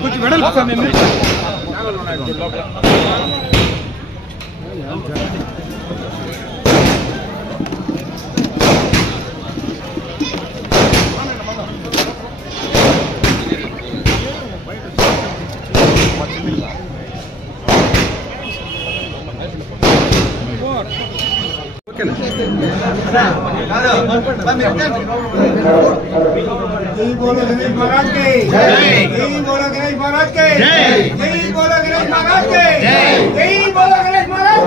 కొంచెం వెడల్పు बोलो गणेश महाराज के जय, बोलो गणेश महाराज के जय, बोलो गणेश महाराज के जय, बोलो गणेश महाराज के जय, बोलो गणेश महाराज के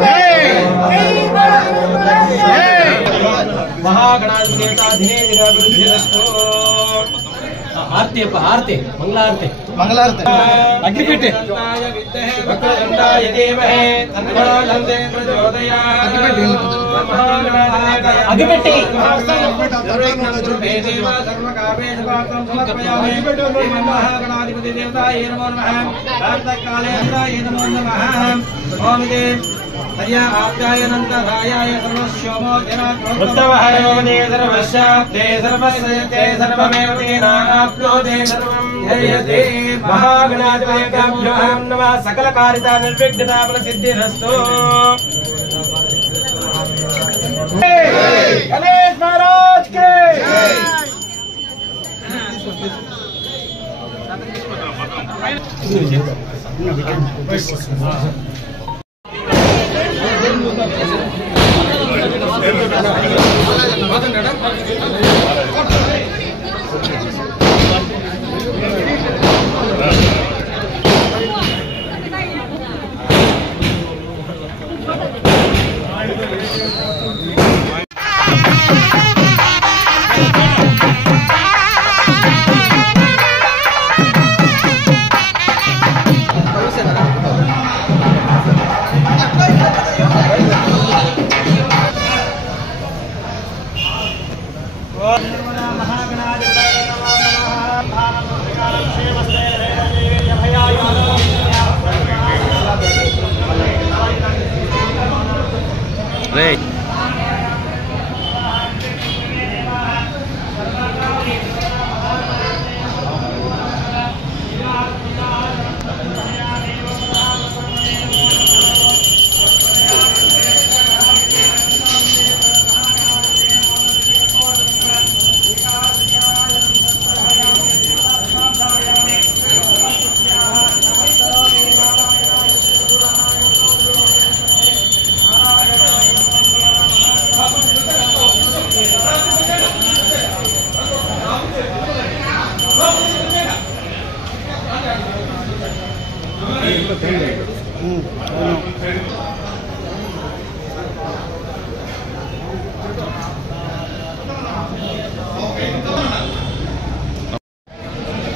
महागणाधिनेताधिनेतिरस्तु आरती आरती मंगलारती मंगलारती अग्निपीठे वक्रतुंडाय धीमहि तन्नो दन्ते प्रचोदयात् अग्निपीठे महागणाधिपति देवताय नमो नमः प्रातःकाले नमो नमः ओम हरिया आप्यायनन्तरायाय सर्वस्योमो उत्तमहयोने सर्वस्याप्ते सर्वस्य सर्वमेव तेनाप्नोते सर्वं जयते महागणाधिपतिभ्यो नमः सकलकार्यता निर्विघ्नता फलसिद्धिरस्तु गणेश महाराज के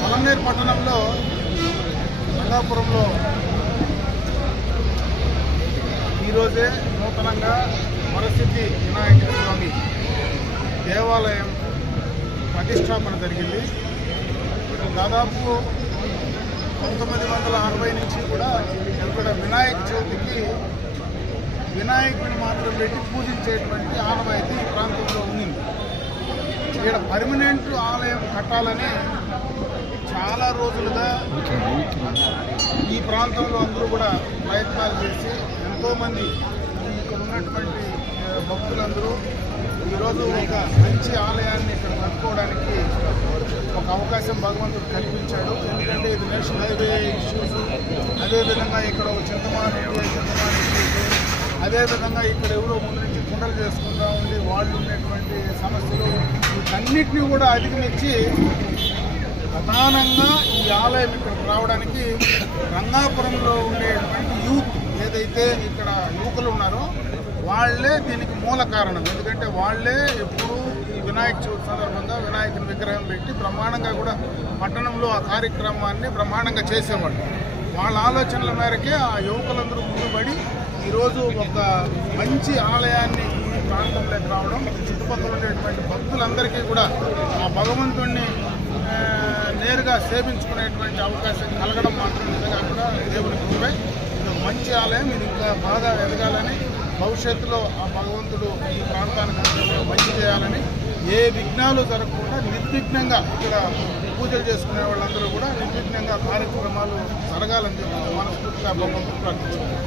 పలమనేరు పట్టణంలో రంగాపురంలో ఈరోజే నూతనంగా వరసిద్ధి వినాయక స్వామి దేవాలయం ప్రతిష్టాపన జరిగింది. దాదాపు 1960 నుంచి కూడా ఇక్కడ వినాయక చవితికి వినాయకుడిని మాత్రం పెట్టి పూజించేటువంటి ఆనవాయితీ ఈ ప్రాంతంలో ఉంది. ఇక్కడ పర్మనెంట్ ఆలయం కట్టాలని చాలా రోజులుగా ఈ ప్రాంతంలో అందరూ కూడా ప్రయత్నాలు చేసి ఎంతోమంది ఇక్కడ ఉన్నటువంటి భక్తులందరూ ఈరోజు ఒక మంచి ఆలయాన్ని ఇక్కడ కట్టుకోవడానికి ఒక అవకాశం భగవంతుడు కల్పించాడు. ఎందుకంటే ఇది నేషనల్ హైవే ఇష్యూస్, అదేవిధంగా ఇక్కడ ఒక చింతమాను అదేవిధంగా ఇక్కడ ఎవరో ముందు నుంచి కుండలు చేసుకుంటూ ఉండి వాళ్ళు ఉండేటువంటి సమస్యలు వీటన్నిటినీ కూడా అధిగమించి ప్రధానంగా ఈ ఆలయం ఇక్కడికి రావడానికి రంగాపురంలో ఉండేటువంటి యూత్ ఏదైతే ఇక్కడ యువకులు ఉన్నారో వాళ్ళే దీనికి మూల కారణం. ఎందుకంటే వాళ్ళే ఎప్పుడు ఈ వినాయక చవితి సందర్భంగా వినాయకుని విగ్రహం పెట్టి బ్రహ్మాండంగా కూడా పట్టణంలో ఆ కార్యక్రమాన్ని బ్రహ్మాండంగా చేసేవాళ్ళు. వాళ్ళ ఆలోచనల మేరకే ఆ యువకులందరూ ముందుపడి ఈరోజు ఒక మంచి ఆలయాన్ని ఈ ప్రాంతంలోకి రావడం, చుట్టుపక్కల ఉండేటువంటి భక్తులందరికీ కూడా ఆ భగవంతుణ్ణి నేరుగా సేవించుకునేటువంటి అవకాశం కలగడం మాత్రం నిజంగా కూడా దేవుని కృపే. ఇది మంచి ఆలయం, ఇది ఇంకా బాగా ఎదగాలని, భవిష్యత్తులో ఆ భగవంతుడు ఈ ప్రాంతానికి మంచి చేయాలని, ఏ విఘ్నాలు జరగకుండా నిర్విఘ్నంగా ఇక్కడ పూజలు చేసుకునే వాళ్ళందరూ కూడా నిర్విఘ్నంగా కార్యక్రమాలు జరగాలని చెప్పి మనస్ఫూర్తిగా భగవంతుడు ప్రార్థించారు.